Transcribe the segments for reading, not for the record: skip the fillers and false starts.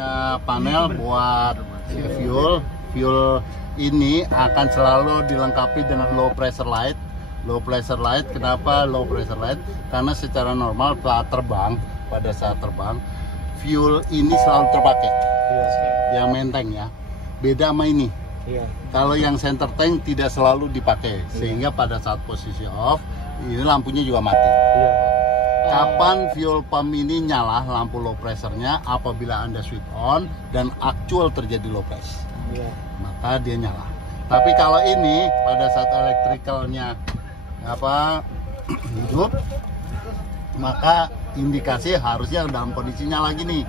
punya panel buat fuel. Fuel ini akan selalu dilengkapi dengan low pressure light. Low pressure light, kenapa low pressure light? Karena secara normal pada saat terbang, fuel ini selalu terpakai. Yang main tank ya. Beda sama ini. Kalau yang center tank tidak selalu dipakai, sehingga pada saat posisi off, ini lampunya juga mati. Kapan fuel pump ini nyala lampu low pressure-nya? Apabila Anda switch on dan actual terjadi low pressure, maka dia nyala. Tapi kalau ini pada saat electricalnya hidup, maka indikasi harusnya dalam kondisi nyala gini.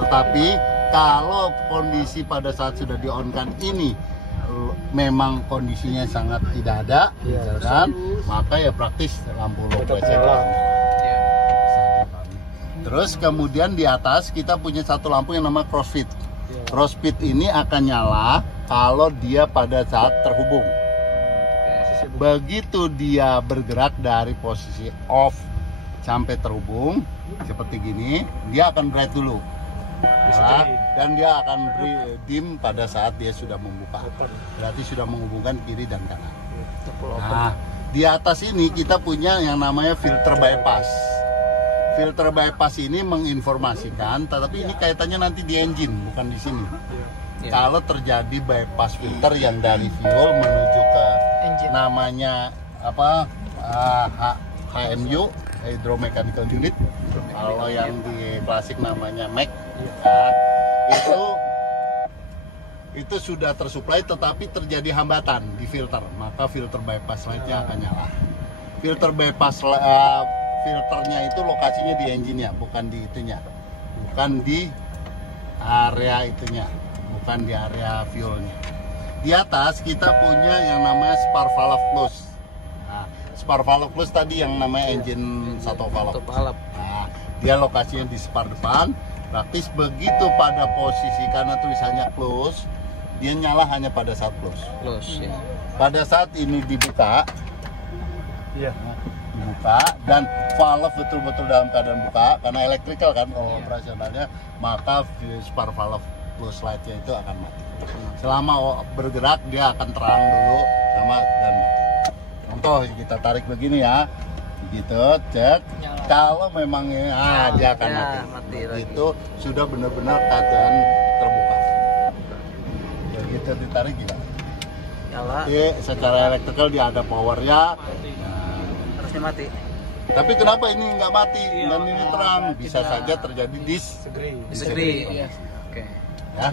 Tetapi kalau kondisi pada saat sudah di-on-kan ini memang kondisinya sangat tidak ada, kan, maka ya praktis lampu low pressure. Terus kemudian di atas kita punya satu lampu yang namanya crossfit. Crossfit ini akan nyala kalau dia pada saat terhubung. Begitu dia bergerak dari posisi off sampai terhubung seperti gini, dia akan bright dulu. Dan dia akan dim pada saat dia sudah membuka. Berarti sudah menghubungkan kiri dan kanan. Nah, di atas ini kita punya yang namanya filter bypass. Filter bypass ini menginformasikan, tetapi ini kaitannya nanti di engine, bukan di sini. Kalau terjadi bypass filter yang dari fuel menuju ke engine, namanya HMU, Hydromechanical Unit. Kalau yang di klasik namanya MEC, itu sudah tersuplai, tetapi terjadi hambatan di filter, maka filter bypass light-nya akan nyala. Filter bypass filternya itu lokasinya di engine-nya, bukan di itunya, bukan di area itunya, bukan di area fuelnya. Di atas kita punya yang namanya spark valve close. Nah, spark valve close tadi yang namanya engine satu valve. Nah, dia lokasinya di spark depan. Praktis begitu pada posisi karena tulisannya close, dia nyala hanya pada saat close. Pada saat ini dibuka, dibuka dan valve betul-betul dalam keadaan buka karena electrical kan operasionalnya, maka spark valve close light-nya itu akan mati. Selama bergerak dia akan terang dulu sama dan mati. Contoh kita tarik begini ya, gitu, cek. Kalau memang dia akan mati. Itu sudah benar-benar keadaan terbuka. Begitu ditarik gimana? Nyala. Secara electrical dia ada powernya. Harusnya mati. Tapi kenapa ini nggak mati dan ini terang? Bisa saja terjadi disagree. Oke. Ya.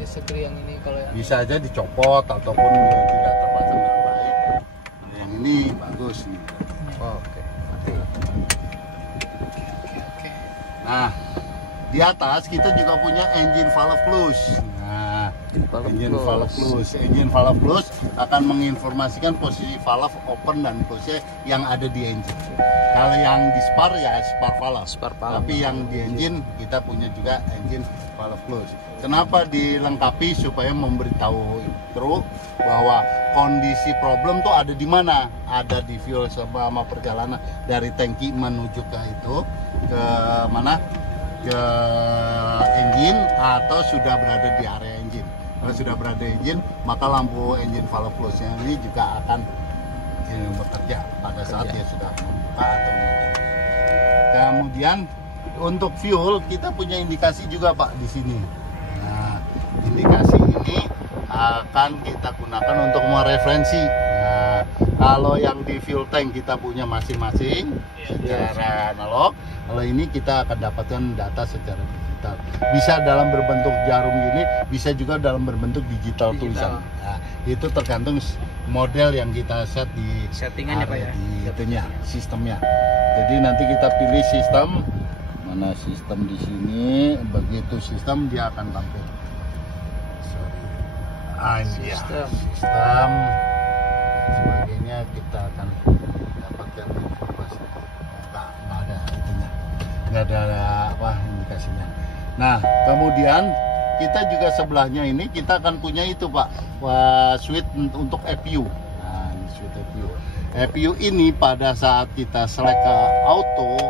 Disagree yang ini kalau yang bisa aja dicopot ataupun tidak terpasang dengan baik. Yang ini bagus nih. Oke. Nah, di atas kita juga punya engine valve close. Nah, engine valve close akan menginformasikan posisi valve open dan close yang ada di engine. Kalau yang di spar ya spark valve. Tapi yang di engine kita punya juga engine valve close. Kenapa dilengkapi? Supaya memberitahu kru bahwa kondisi problem tuh ada di mana? Ada di fuel selama perjalanan dari tangki menuju ke itu, ke mana? Ke engine, atau sudah berada di area engine. Kalau sudah berada di engine, maka lampu engine valve close-nya ini juga akan bekerja pada saat dia sudah membuka atau menutup. Kemudian untuk fuel kita punya indikasi juga Pak di sini. Nah, indikasi ini akan kita gunakan untuk mereferensi. Nah, kalau yang di fuel tank kita punya masing-masing secara analog. Kalau ini kita akan dapatkan data secara digital. Bisa dalam berbentuk jarum gini, bisa juga dalam berbentuk digital. Tulisan. Nah, itu tergantung model yang kita set di settingannya Pak ya. Di itunya, sistemnya. Jadi nanti kita pilih sistem. Mana sistem di sini, begitu sistem dia akan tampil. Sistem sebagainya kita akan dapatkan informasi. Nggak ada itunya, nggak ada indikasinya. Nah, kemudian kita juga sebelahnya ini kita akan punya itu Pak, switch untuk EPU. Nah, ini switch EPU. EPU ini pada saat kita select ke auto,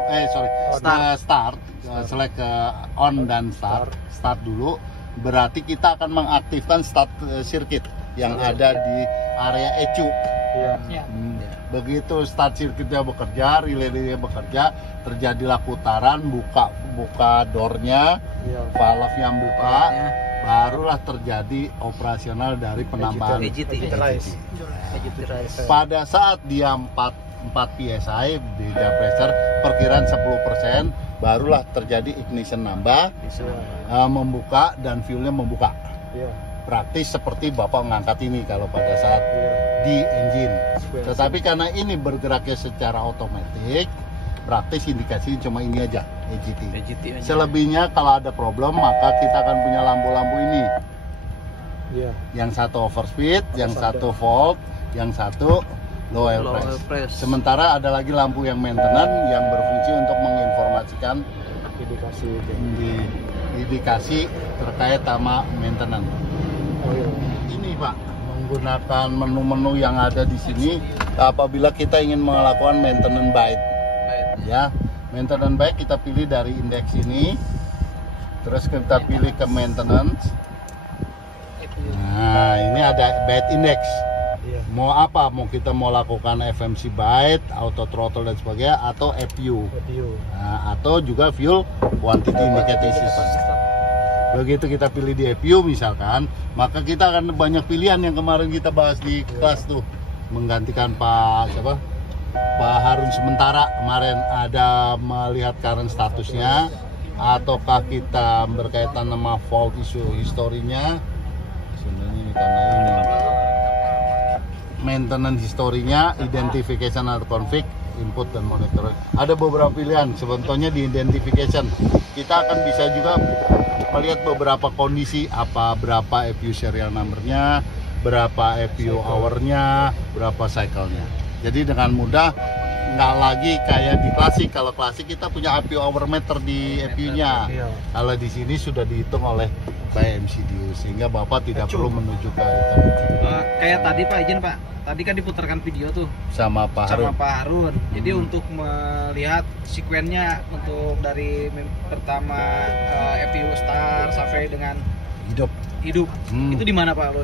start, select ke on dan start dulu, berarti kita akan mengaktifkan start circuit yang ada di area ECU. Begitu start circuitnya bekerja, relay-nya bekerja, terjadilah putaran, buka door-nya, valve yang buka, barulah terjadi operasional dari penambahan EGT. Pada saat dia 4 PSI beda pressure, perkiraan 10%, barulah terjadi ignition nambah, membuka dan fuelnya membuka. Praktis seperti Bapak mengangkat ini kalau pada saat di engine. Tetapi karena ini bergeraknya secara otomatis, praktis indikasi cuma ini aja, EGT. Selebihnya kalau ada problem maka kita akan punya lampu-lampu ini. Yang satu overspeed, yang satu volt, yang satu low oil press. Sementara ada lagi lampu yang maintenance yang berfungsi untuk menginformasikan indikasi terkait sama maintenance. Ini Pak, menggunakan menu-menu yang ada di sini apabila kita ingin melakukan maintenance byte. Ya, maintenance byte kita pilih dari indeks ini, terus kita pilih ke maintenance. Nah, ini ada byte index. Mau apa? Mau kita mau lakukan FMC byte, auto throttle dan sebagainya, atau EPU. Nah, atau juga fuel quantity indicator system. Begitu kita pilih di EPU misalkan, maka kita akan banyak pilihan yang kemarin kita bahas di kelas tuh, menggantikan Pak Harun sementara kemarin, ada melihat current statusnya, ataukah kita berkaitan sama fault issue historinya. Sebenarnya ini karena ini maintenance historinya, identification atau config, input dan monitor. Ada beberapa pilihan. Sebetulnya di identification kita akan bisa juga melihat beberapa kondisi, berapa EPU serial numbernya, berapa EPU hournya, berapa cycle-nya. Jadi dengan mudah, nggak lagi kayak di klasik. Kalau klasik kita punya EPU hour meter di EPU-nya. Kalau di sini sudah dihitung oleh MCDU, sehingga Bapak tidak perlu menuju ke itu. Kayak tadi Pak, izin Pak, tadi kan diputarkan video tuh sama Pak Harun. Jadi untuk melihat sekuennya untuk dari pertama EPU start sampai dengan hidup itu di mana Pak?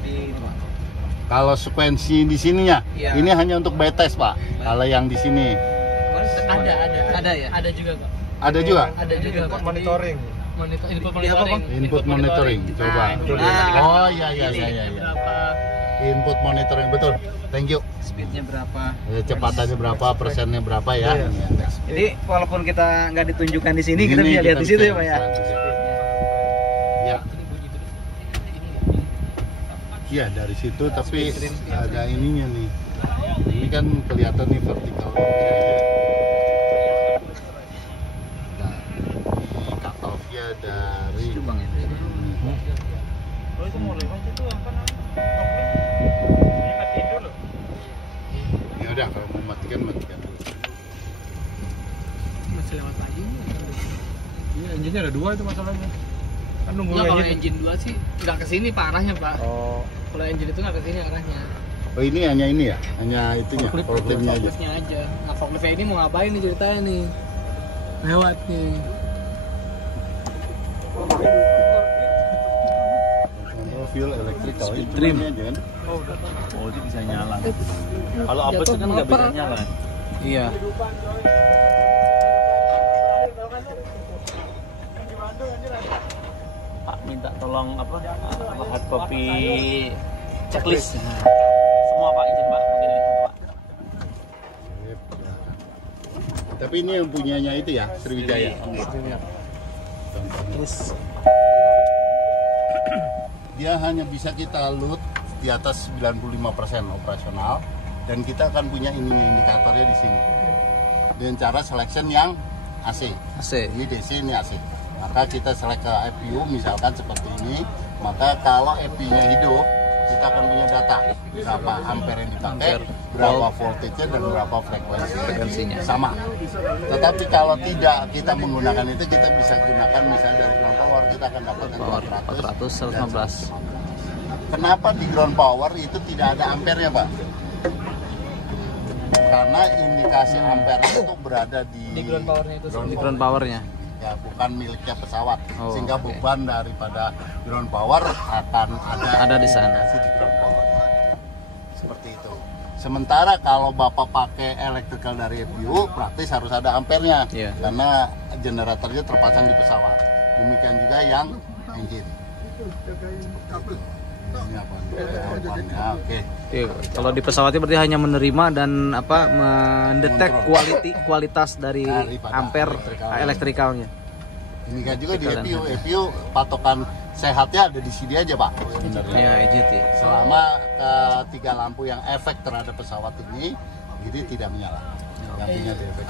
Kalau sekuensi di sininya, ini hanya untuk by test Pak. Kalau yang di sini ada ya? Ada juga Pak. Ada juga. Monitoring. Input monitoring. Coba. Oh iya. Input monitoring, betul. Thank you. Speednya berapa? Kecepatannya berapa? Persennya berapa ya? Jadi walaupun kita nggak ditunjukkan di sini, kita bisa lihat di situ ya Pak ya. Iya dari situ, tapi ada ininya nih. Ini kan kelihatan nih vertikal. Dari ya udah, kalau mau matikan dulu. Masih lewat lagi. Ini engine-nya ada 2 itu masalahnya. Kan nunggu kalau engine 2 sih nggak kesini Pak arahnya Pak. Kalau engine itu nggak kesini arahnya. Oh ini hanya ini ya? Hanya itunya, forkliftnya aja. Nah forkliftnya ini mau ngapain nih ceritanya nih? Lewat nih. Fuel electrical trim aja kan? Oh itu bisa nyala. Kalau apa itu kan nggak bisa nyala. Iya. Pak minta tolong hard copy checklist. Semua Pak, izin Pak, mungkin Pak. Tapi ini yang punyanya itu ya, Sriwijaya. Terus dia hanya bisa kita load di atas 95% operasional, dan kita akan punya ini indikatornya di sini dengan cara selection yang AC. Ini DC, ini AC. Maka kita select ke EPU misalkan seperti ini, maka kalau EPU-nya hidup, kita akan punya data berapa ampere yang dipakai, berapa voltage dan berapa frekuensinya sama. Tetapi kalau tidak kita menggunakan itu, kita bisa gunakan misalnya dari ground power, kita akan dapatkan 400 115. Kenapa di ground power itu tidak ada ampernya Pak? karena indikasi ampere itu berada di ground powernya itu. Di ground powernya. Ya, bukan miliknya pesawat, sehingga oke. beban daripada ground power akan Ada di sana. indikasi di ground power. Seperti itu. Sementara kalau Bapak pakai electrical dari EPU, praktis harus ada ampernya, Iya. karena generatornya terpasang di pesawat. Demikian juga yang engine. Ini apa? Jawabannya, oke. Iya, kalau di pesawatnya berarti hanya menerima dan mendetek kualitas dari Daripada ampere elektrikalnya. elektrikalnya. Demikian juga di Elektrikal dan EPU. EPU patokan sehatnya ada di sini aja, Pak. Sebenarnya. Ya, EJT. Selama ketiga lampu yang efek terhadap pesawat ini, jadi tidak menyala. Yang punya defek.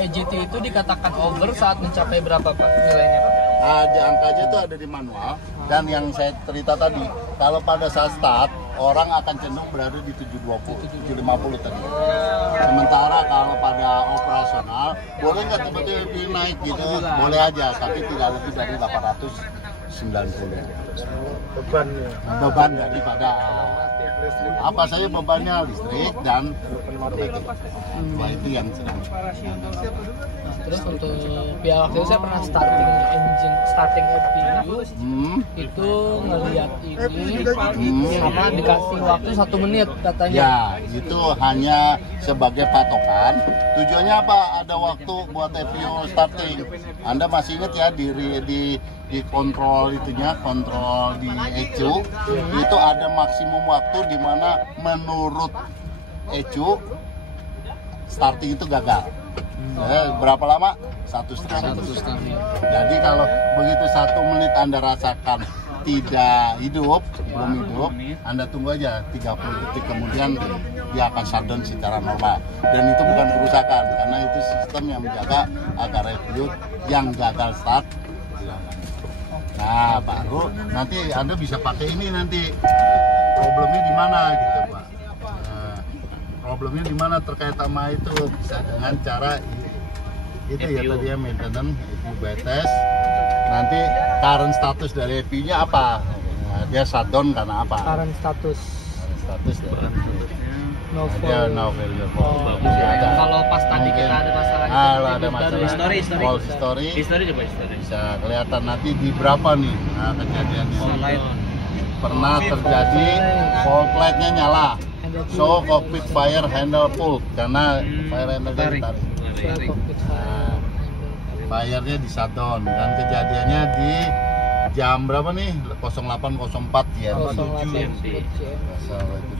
EJT itu dikatakan over saat mencapai berapa Pak nilainya Pak? Ada angkanya itu ada di manual, dan yang saya cerita tadi, kalau pada saat start orang akan cenderung berada di 720, 750 tadi. Sementara kalau pada operasional boleh nggak tiba-tiba naik gitu, boleh aja, tapi tidak lebih dari 890. Beban daripada apa saja bebannya, listrik dan otomatis. Nah, itu yang sedang. Terus untuk ya waktu itu saya pernah starting EPU itu ngelihat ini sama dikasih waktu 1 menit katanya. Ya, itu hanya sebagai patokan. Tujuannya apa? Ada waktu buat EPU starting. Anda masih ingat ya di kontrol itunya, kontrol di ECU itu ada maksimum waktu di mana menurut ECU starting itu gagal. Berapa lama? 1,5 menit. Jadi kalau begitu 1 menit Anda rasakan tidak hidup, belum hidup, Anda tunggu aja 30 detik kemudian dia akan shutdown secara normal. Dan itu bukan kerusakan, karena itu sistem yang menjaga agar EPU yang gagal start dihilangkan. Nah, baru nanti Anda bisa pakai ini nanti. Problemnya di mana gitu, Pak? Problemnya di mana terkait sama itu, bisa dengan cara itu ya tadi ya, maintenance EPU bed test. Nanti current status dari EPU-nya apa? Nah, dia shutdown karena apa? Current status. Status dari No dia fault. no failure. Kalau pas tadi kita ada masalah Ada masalah. History. Fault history. History coba history. Bisa kelihatan nanti di berapa nih kejadiannya. Pernah terjadi fault light-nya nyala. So cockpit fire handle pull karena fire handle ditarik. Nah, fire-nya di shutdown dan kejadiannya di jam berapa nih? 08.04 GMT.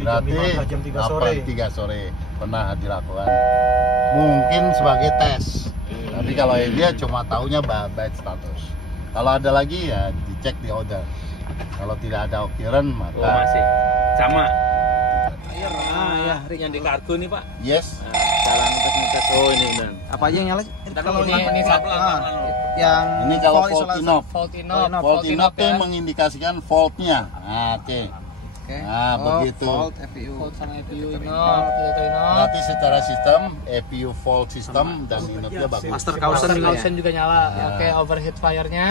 Berarti jam 3 8, 3 sore pernah dilakukan. Mungkin sebagai tes. Tapi kalau dia cuma taunya bad status. Kalau ada lagi ya dicek di order. Kalau tidak ada occurrence maka masih sama. Ya, yang di kargo nih Pak. yes. Cara ngetes. Oh ini benar. Apa aja yang nyala? Kalau ini satu Yang Ini kalau fault fault isolasi. inoff. fault inoff. Fault inoff itu ya. mengindikasikan faultnya. Nah, oke. Oke. Nah, begitu. Fault EPU. Fault sama EPU inoff, itu inoff. Berarti secara sistem EPU fault system dan inoffnya bagus. Master Caution juga ya. Caution juga nyala. Ya. Oke, overheat fire-nya.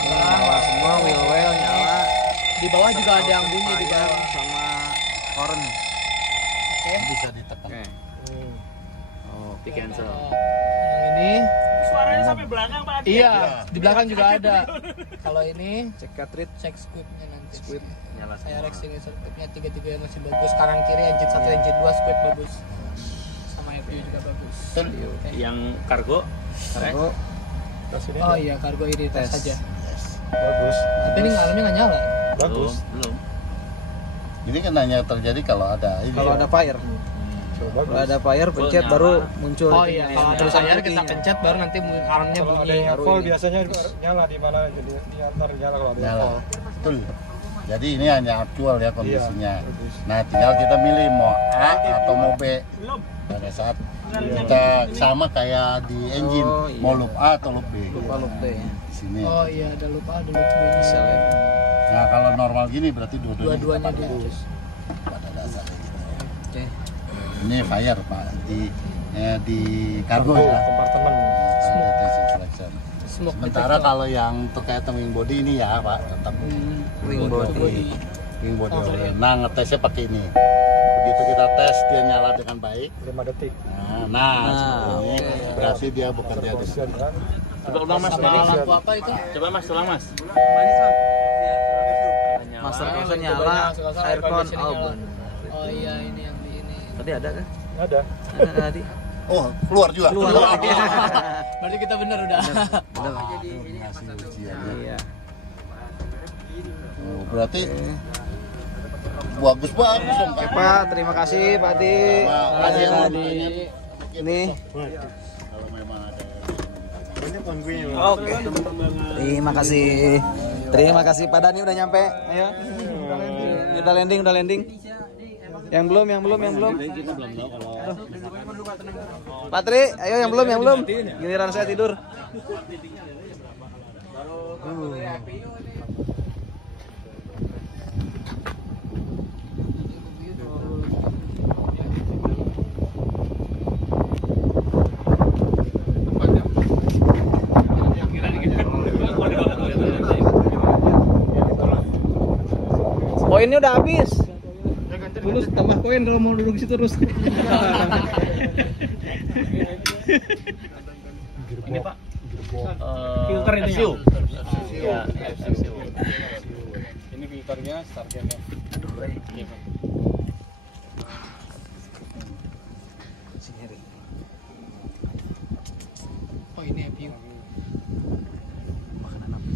Nyala semua, wheel well nyala. Di bawah juga ada yang bunyi di Fire bawah. sama horn. Bisa ditekan. Oke. Oh, di cancel. Yang ini, Suaranya sampai belakang Pak. iya, di belakang juga ada. Kalau ini, Cek cartridge. cek squibnya nanti. Squib nyala Saya semua. racing squibnya 3 masih bagus. Kanan kiri engine 1, engine 2 squib bagus. Sama EPU juga bagus. Betul. Yang kargo. Kargo. Oh iya, kargo ini tes Tes. saja. Yes. Bagus. Tapi ini ngalamnya nggak nyala. Bagus. Belum. Ini kan hanya terjadi kalau ada ini. Kalau ada fire. Kalau ada fire pencet nyala. baru muncul. Oh iya, kalau ada tulisan fire kita putihnya. pencet baru nanti alarmnya Kalau ada bunyi. yang baru full ini. biasanya nyala di mana, jadi di antar nyala kalau ada yang Nyala. full. Betul. Jadi ini hanya aktual ya kondisinya. Iya, bagus. Nah, tinggal kita milih mau A atau mau B. Pada saat kita sama kayak di engine, Oh, iya. mau loop A atau loop B. Lupa loop deh ya. Di sini. Oh iya, ada lupa, ada lupa bunyi. Select. Nah, kalau normal gini berarti Dua-duanya kita pakai di pada dasarnya gitu. Oke. Ini fire Pak di kargo ya. Kompartemen. Ada selection. smoke Sementara detector. kalau yang terkait wing body ini ya Pak, tetap Ring body. wing body. Nah, ngetesnya pakai ini. Begitu kita tes dia nyala dengan baik. 5 detik. Nah, seperti ini berarti dia bekerja di sini. Coba ulang mas. Sama lampu apa itu? Coba mas, ulang mas. Master console nyala, aircon Albon. Oh iya, ini yang di ini. Tadi ada kan? Ada. Ada tadi. Oh, keluar juga. Keluar. Berarti kita benar udah. Ngasih ujiannya. Iya. Oh, berarti bagus dong. Oke Pak, terima kasih Pak Adi. Terima kasih, Pak Pak Adi. Ini. Kalau memang ada. Oke. Terima kasih. Terima kasih Pak Dani udah nyampe. Ayo. Udah landing. Yang belum. Pak Tri, ayo yang belum. Giliran saya tidur. Poinnya udah habis. Terus tambah koin kalau mau duduk situ terus. Ini pak. Filter ini FCU. ya. Iya, FCU. Ini filternya, starternya. Oh ini FU. Makanan apa?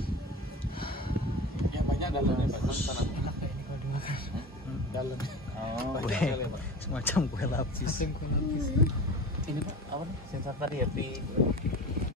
Ya banyak dalamnya Pak. Sana. Enak ya ini kalau dimakan. Dalam. Oh, Semacam kue lapis. Asing kulit. ini pak, apa nih? Sensor tadi ya,